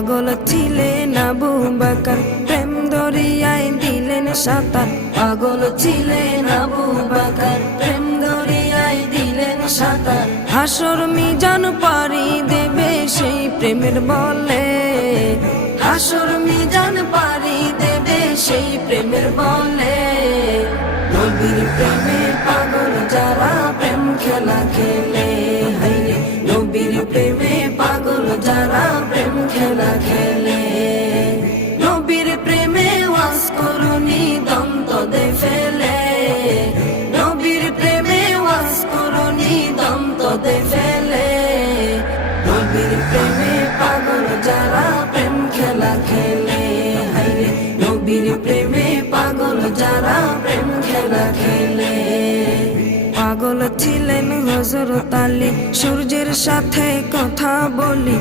পাগল ছিলেন আবু বকর, প্রেম দরিয়ায় দিলেন সাঁতার। পাগল ছিলেন আবু বকর, প্রেম দরিয়ায় দিলেন সাঁতার। হাসর মিজান পারি দেবে সেই প্রেমের বলে, হাসর মিজান পারি দেবে সেই প্রেমের বলে। নবীর প্রেমে পাগল যারা প্রেম খেলা খেলে, হাইরে নবীর প্রেমে পাগল যারা প্রেম খেলা খেলে। নবীর প্রেমে ওয়াজ করুনি দম তোদে ফেলে, নবীর প্রেমে ওয়াজ করুনি দম তোদে ফেলে। নবীর প্রেমে পাগল যারা প্রেম খেলা খেলে, হাইরে নবীর প্রেমে পাগল যারা প্রেম খেলা খেলে। পাগল ছিলেন হযরত আলী, সূর্যের সাথে কথা বলি।